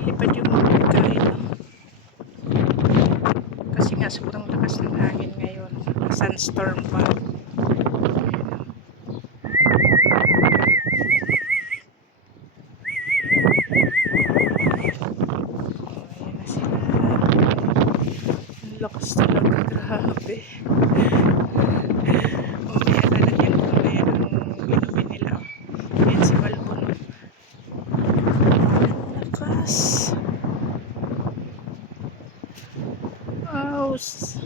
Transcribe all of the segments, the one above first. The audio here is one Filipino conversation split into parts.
lilipad yung mga pagkain kasi nga sobrang lakas ng hangin ngayon. Sandstorm pa. Lakas talaga grabe. Lakas. Aus.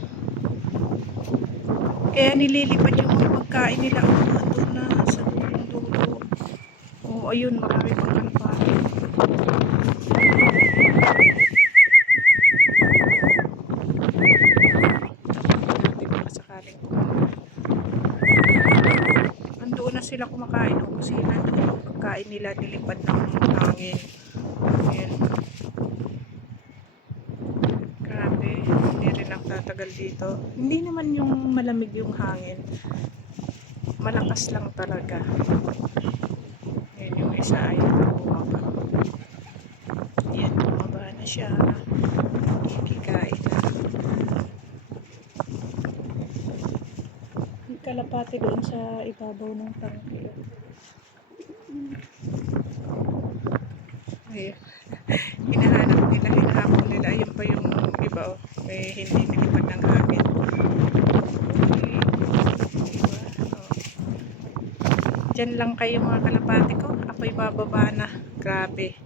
Kaya nililipad yung mga pagkain nila. Doon na sa dulo. Oh, ayun, marami pang kumakain. Nandoon na sila kumakain kasi nandoon yung pagkain nila nilipad ng hangin. Ayan. Grabe, hindi rin ako tatagal dito. Hindi naman yung malamig yung hangin. Malakas lang talaga. Ayan yung isa ay bumaba. Ayan, bumaba na siya. Kikain na. May kalapati doon sa ibabaw ng tangke. Ayun. Hinahanap nila, hinahabol nila. Ayun pa yung iba, oh. May hindi nilipad ng hangin. Okay. Diyan lang kayo mga kalapati ko. Ako'y bababa na. Grabe.